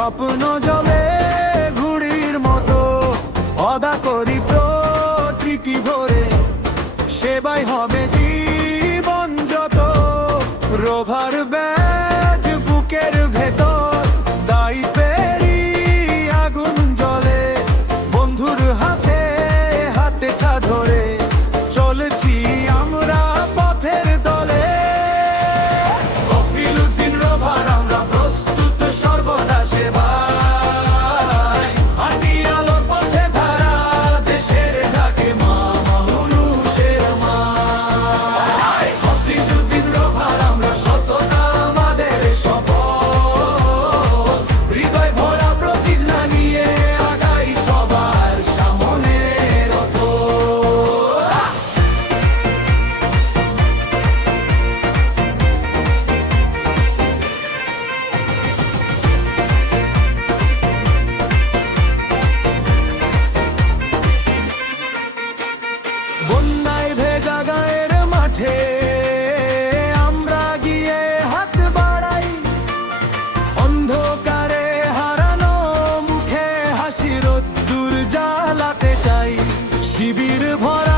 স্বপ্ন জলে ঘুড়ির মতো অদা করি প্রকৃতি ভরে। সেবাই হবে জীবন যত। রোভার ব্যাগ শিবির ভরা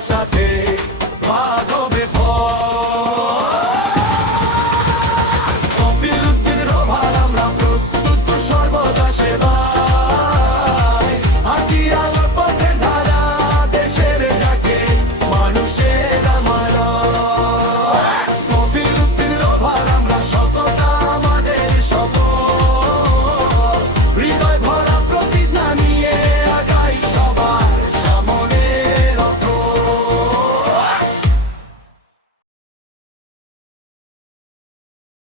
shot it.